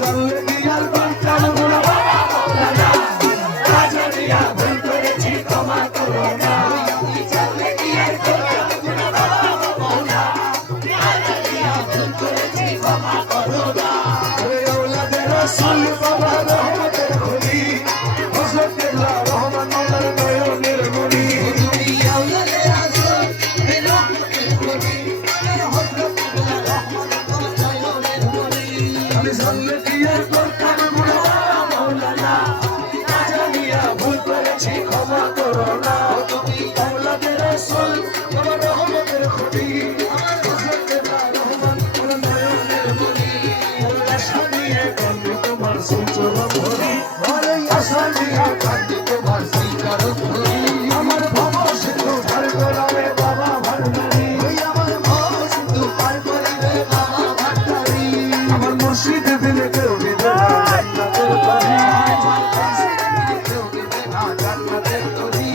জানলে কি আর করতাম না বাবা মৌলানা না জানিয়া ভুল করেছি ক্ষমা করো না আমি জানলে কি আর করতাম না বাবা মৌলানা না জানিয়া ভুল করেছি ক্ষমা করো না ওরে আওলাদে রাসূল বাবা রহমতের খনি হযরত কেবলা রহমান মওলার নয়নের মনি তুমি আওলাদে রাসূল রহমতের খনি হযরত কেবলা রহমান মওলার নয়নের মনি আমি জানলে কি আর করতাম না বাবা মৌলানা না জানিয়া ভুল করেছি ক্ষমা করো না তুমি আওলাদে রাসূল বাবা রহমতের খনি হযরত কেবলা রহমান মওলার নয়নের মনি আশা নিয়ে কান্দি তোমার সুচর ভরি আরে আশা নিয়ে কান্দি তোমার সুচর ভরি আমার ভব সিন্ধু পার করাবে বাবা ভান্ডারী আমার ভব সিন্ধু পার করিবে বাবা ভান্ডারী আমার মুর্শিদ দিলে কেউ দিবে না জান্নাতের তরি কেউ দিবে না জান্নাতের তরি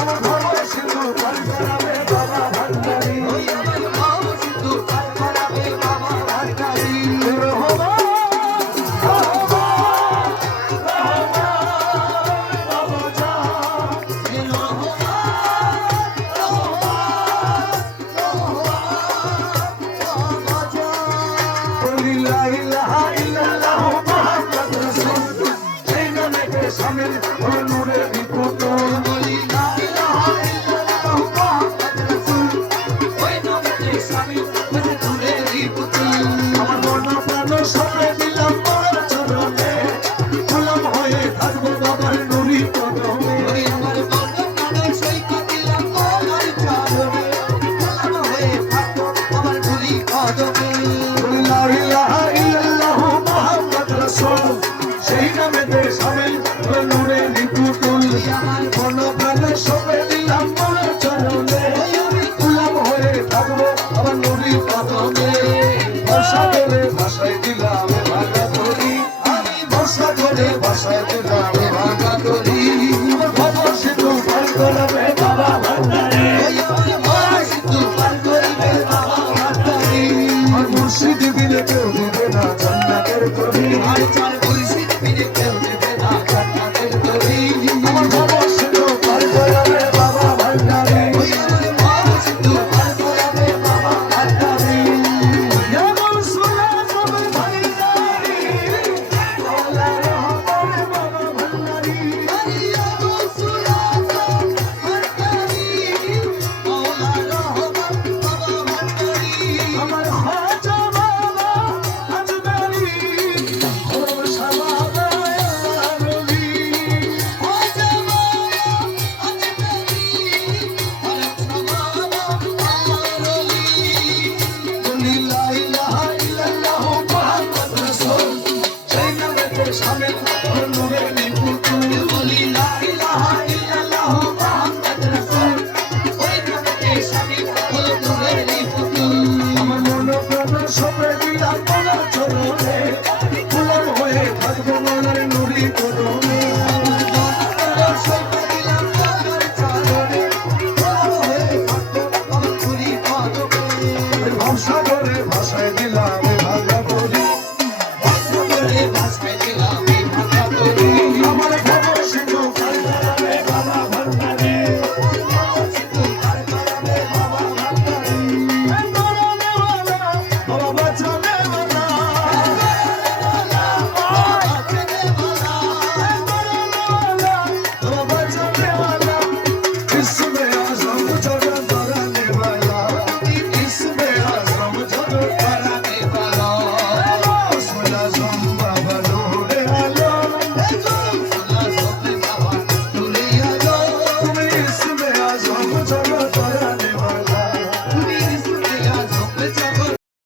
আমার ভব সিন্ধু পার করাবে বাবা ভান্ডারী আমার ভব সিন্ধু পার করাবে বাবা ভান্ডারী রহমান শামিল হলো নূরের বিপুত বলি লা ইলাহা ইল্লাল্লাহু মুহাম্মাদুর রাসূল ওই নবীর শামিল হলো নূরের বিপুত আমার মন প্রাণ সবে দিলাম মোর চরণে গোলাম হয়ে থাকবো বাবার নুরি কদমে আমার মন প্রাণ সইকে দিলাম মোর চরণে গোলাম হয়ে থাকবো বাবার নুরি কদমে বলি লা ইলাহা ইল্লাল্লাহু মুহাম্মাদুর রাসূল সেই নামেতে শামিল নূরে নিপুতুল আমার মন প্রাণ সবে দিলাম মোর চরণে আমি গোলাম হয়ে থাকবো আমার নুরি কদমে বর্ষা করে ভাষায় দিলাম ভাঙা তরি আমি বর্ষা করে ভাষায় দিলাম ভাঙা তরি আমার ভব সিন্ধু পার করাবে বাবা ভান্ডারী আমার ভব সিন্ধু পার করিবে বাবা ভান্ডারী আর মুর্শিদ বিনে কেউ দিবে না জান্নাতের তরি আর চার মুর্শিদ বিনে কেউ দিবে না জান্নাতের তরি আমার ভব সিন্ধু পার করাবে বাবা ভান্ডারী আমার ভব সিন্ধু পার করাবে বাবা ভান্ডারী ইয়া রাসূলুল্লাহ সব ভান্ডারী আল্লাহ রহমান বাবা ভান্ডারী ইয়া রাসূলুল্লাহ সব ভান্ডারী আল্লাহ রহমান বাবা ভান্ডারী আমার খাজা বাবা আজদারি খোরশা বাবা আরলি খাজা বাবা আজদারি খোরশা বাবা আরলি বলি লা ইলাহা ইল্লাল্লাহু মুহাম্মাদুর রাসূল সেই নামেতে শামিল হলো নূরের বিপুতুল বলি লা ইলাহা ইল্লাল্লাহু মুহাম্মাদুর রাসূল ওই নামেতে শামিল হলো নূরের বিপুতুল আমার মন প্রাণ সবে দিলাম মোর চরণে গোলাম হয়ে থাকবো মোর নুরি কদমে আমার মন প্রাণ সবে দিলাম মোর চরণে গোলাম হয়ে থাকবো আমার নুরি কদমে ভাষা করে ভাষায় দিলাম ভাঙা বলি ভাষা করে ভাষায় দিলাম